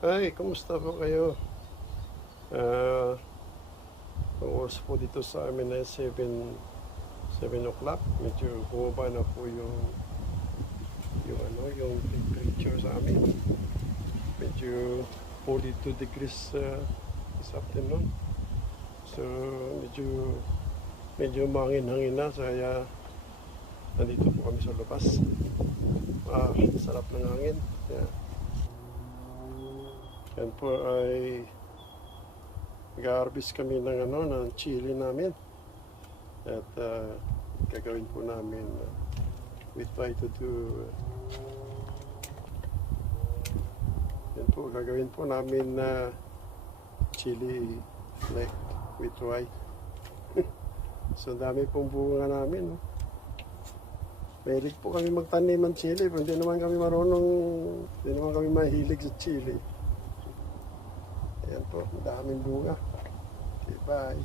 Ay, kumusta po kayo? Ah, ang oras po dito sa amin ay 7 o'clock. Medyo bumaba na po yung temperature sa amin. Medyo 42 degrees this afternoon. So, medyo mangin-hangin na. Kaya nandito po kami sa labas. Sarap ng hangin. Yeah. Yan po ay mag-harvest kami ng chili namin. At gagawin po namin, we try to do, yan po, gagawin po namin na chili flake with white. So dami pong bunga namin. Mahilig po kami magtanim ng chili, pero hindi naman kami mahilig sa chili. Ayan po, daming bunga. Okay, bye.